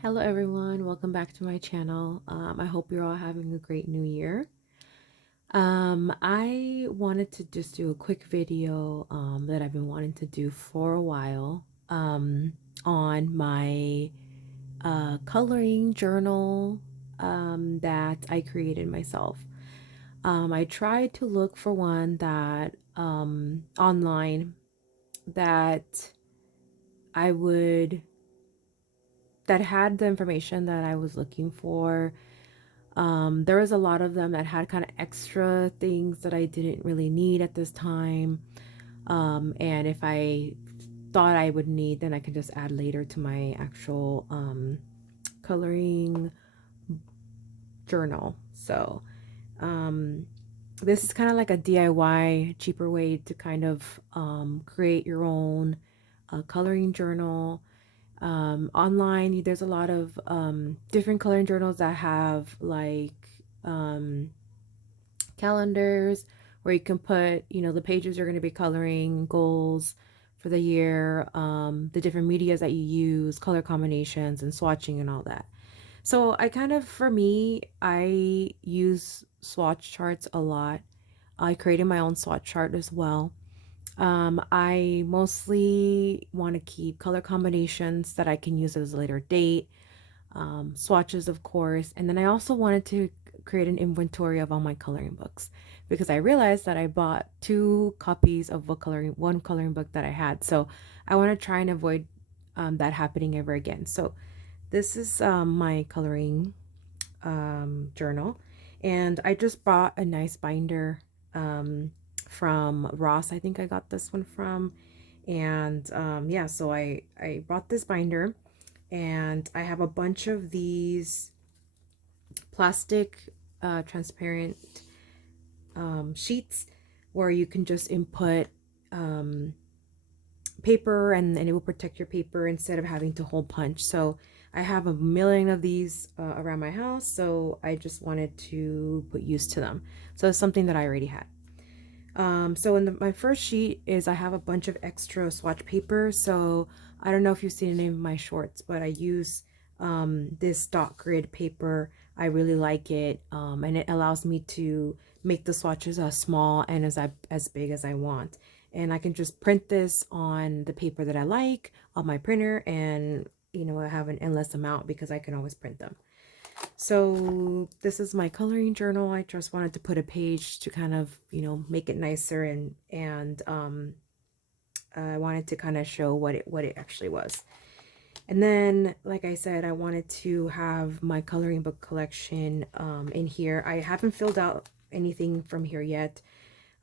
Hello everyone, welcome back to my channel. I hope you're all having a great new year. I wanted to just do a quick video that I've been wanting to do for a while on my coloring journal that I created myself. I tried to look for one that online that I would that had the information that I was looking for. There was a lot of them that had kind of extra things that I didn't really need at this time. And if I thought I would need, then I could just add later to my actual coloring journal. So this is kind of like a DIY, cheaper way to kind of create your own coloring journal. Online, there's a lot of different coloring journals that have like um, calendars where you can put, the pages you're going to be coloring, goals for the year, the different medias that you use, color combinations, and swatching and all that. So for me, I use swatch charts a lot. I created my own swatch chart as well. I mostly want to keep color combinations that I can use as a later date, swatches, of course. And then I also wanted to create an inventory of all my coloring books because I realized that I bought two copies of one coloring book that I had. So I want to try and avoid that happening ever again. So this is my coloring journal, and I just bought a nice binder from Ross. I think I got this one from, and yeah, so I bought this binder, and I have a bunch of these plastic transparent sheets where you can just input um, paper, and it will protect your paper instead of having to hole punch. So I have a million of these around my house, so I just wanted to put use to them. So it's something that I already had. So my first sheet is I have a bunch of extra swatch paper. So I don't know if you've seen any of my shorts, but I use this dot grid paper. I really like it, and it allows me to make the swatches as small and as big as I want. And I can just print this on the paper that I like on my printer, and I have an endless amount because I can always print them. So this is my coloring journal. I just wanted to put a page to kind of, make it nicer, and I wanted to kind of show what it actually was. And then, like I said, I wanted to have my coloring book collection in here. I haven't filled out anything from here yet.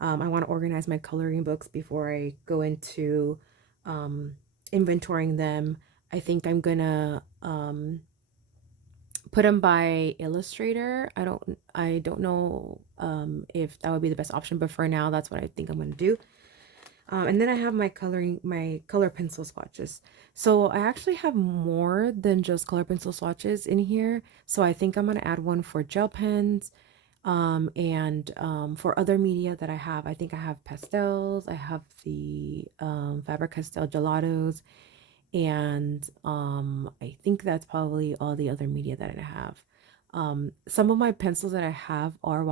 I want to organize my coloring books before I go into inventorying them. I think I'm gonna put them by Illustrator. I don't know if that would be the best option, but for now, that's what I think I'm gonna do. And then I have my color pencil swatches. So I actually have more than just color pencil swatches in here. So I think I'm gonna add one for gel pens, and for other media that I have. I think I have pastels. I have the Faber-Castell gelatos, and I think that's probably all the other media that I have. Some of my pencils that I have are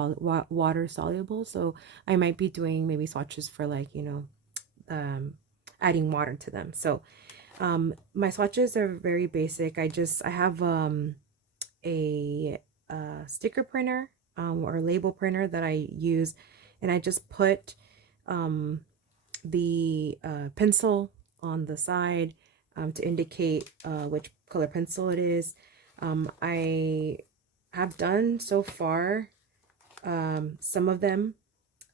water soluble, so I might be doing maybe swatches for, like, um, adding water to them. So my swatches are very basic. I have a sticker printer, or label printer that I use, and I just put the pencil on the side to indicate which color pencil it is. I have done so far some of them,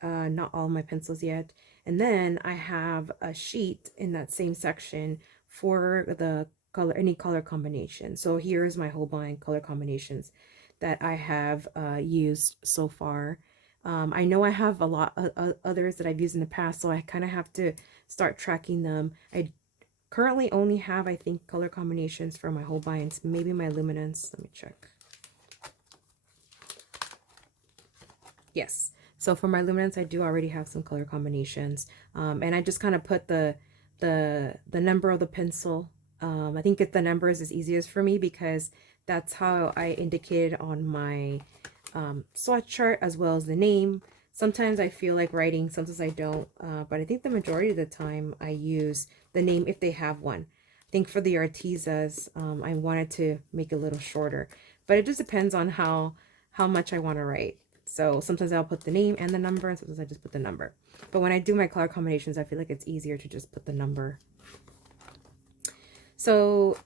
not all my pencils yet. And then I have a sheet in that same section for the any color combination. So here's my whole blind color combinations that I have used so far. I know I have a lot of others that I've used in the past, so I kind of have to start tracking them. I currently only have, I think, color combinations for my whole binds, maybe my luminance. Let me check. Yes. So for my luminance, I do already have some color combinations, and I just kind of put the number of the pencil I think the numbers is easiest for me because that's how I indicated on my swatch chart, as well as the name. Sometimes I feel like writing, sometimes I don't, but I think the majority of the time I use the name if they have one. I think for the Artesas, I wanted to make it a little shorter, but it just depends on how much I want to write. So sometimes I'll put the name and the number, and sometimes I just put the number. But when I do my color combinations, I feel like it's easier to just put the number. So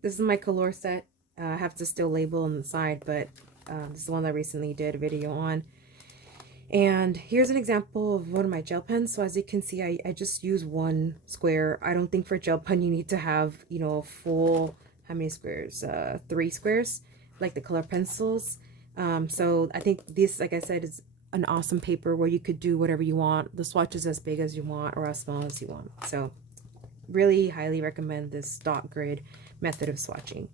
this is my color set. I have to still label on the side, but this is the one that I recently did a video on. And here's an example of one of my gel pens. So as you can see, I just use one square. I don't think for gel pen you need to have, you know, a full, how many squares? 3 squares, like the color pencils. So I think this, like I said, is an awesome paper where you could do whatever you want. The swatch is as big as you want or as small as you want. So really highly recommend this dot grid method of swatching.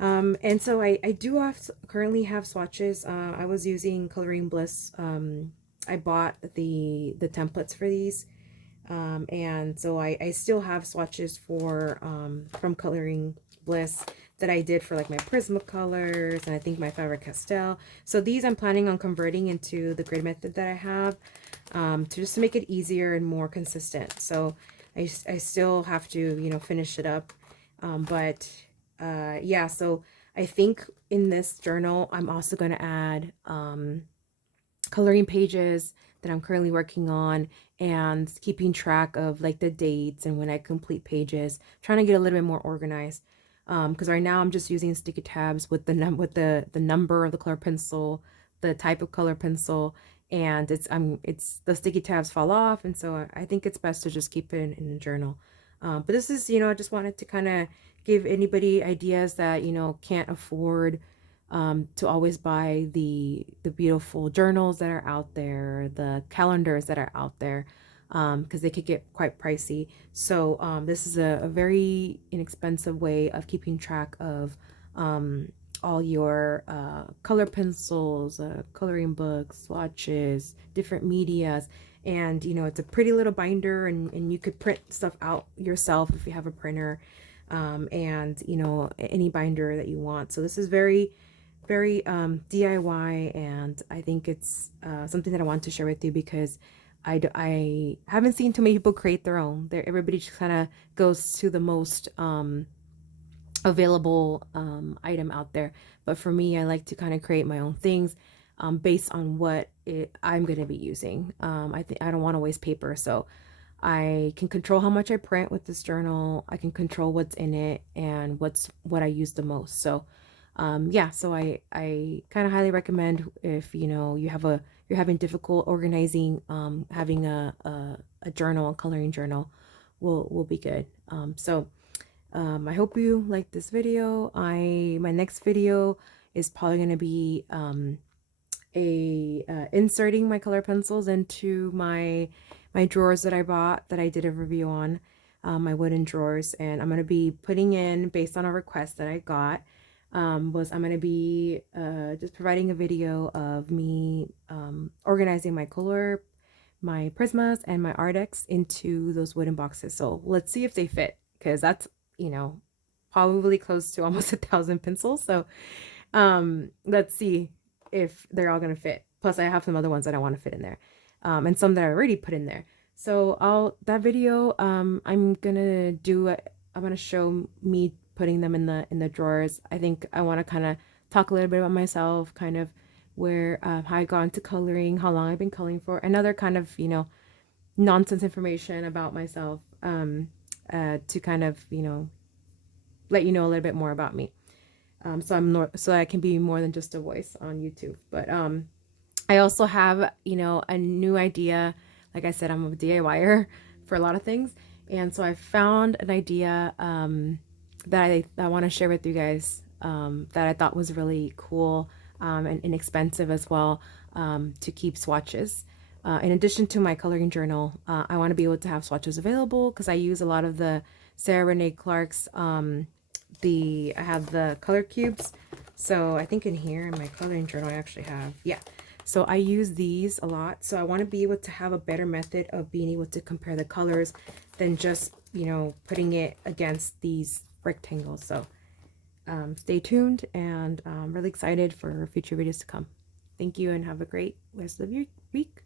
And so I do currently have swatches. I was using Coloring Bliss. I bought the templates for these. And so I still have swatches for from Coloring Bliss that I did for like my Prismacolors and I think my Faber-Castell. So these I'm planning on converting into the grid method that I have to just make it easier and more consistent. So I still have to, you know, finish it up. Yeah, so I think in this journal, I'm also going to add coloring pages that I'm currently working on and keeping track of like the dates and when I complete pages, trying to get a little bit more organized. Because right now I'm just using sticky tabs with the number of the color pencil, the type of color pencil, and it's the sticky tabs fall off, and so I think it's best to just keep it in a journal. But this is, you know, I just wanted to kind of give anybody ideas that, you know, can't afford to always buy the beautiful journals that are out there, the calendars that are out there, because they could get quite pricey. So this is a very inexpensive way of keeping track of all your color pencils, coloring books, swatches, different medias. And, you know, it's a pretty little binder, and you could print stuff out yourself if you have a printer, and, you know, any binder that you want. So this is very DIY, and I think it's something that I want to share with you because I haven't seen too many people create their own. Everybody just kind of goes to the most available item out there. But for me, I like to kind of create my own things based on what I'm going to be using. I think I don't want to waste paper, so I can control how much I print with this journal. I can control what's in it and what I use the most. So yeah, so I kind of highly recommend if, you know, you're having difficult organizing, having a journal, a coloring journal will be good. I hope you like this video. My next video is probably going to be inserting my color pencils into my drawers that I bought, that I did a review on, my wooden drawers, and I'm going to be putting in, based on a request that I got, I'm going to be just providing a video of me organizing my Prismas and my Ardex into those wooden boxes. So let's see if they fit, because that's, you know, probably close to almost 1,000 pencils. So let's see if they're all going to fit. Plus I have some other ones that I want to fit in there, and some that I already put in there. So that video, I'm going to show me putting them in the drawers. I think I want to kind of talk a little bit about myself, kind of where how I got into coloring, how long I've been coloring for, and other kind of, you know, nonsense information about myself, to kind of, you know, let you know a little bit more about me. So I can be more than just a voice on YouTube. But I also have, you know, a new idea. Like I said, I'm a DIYer for a lot of things, and so I found an idea that I want to share with you guys, that I thought was really cool, and inexpensive as well, to keep swatches. In addition to my coloring journal, I want to be able to have swatches available because I use a lot of the Sarah Renee Clark's, I have the color cubes. So I think in here in my coloring journal I actually have, yeah. So I use these a lot. So I want to be able to have a better method of being able to compare the colors than just, you know, putting it against these rectangles. So stay tuned, and I'm really excited for future videos to come. Thank you, and have a great rest of your week.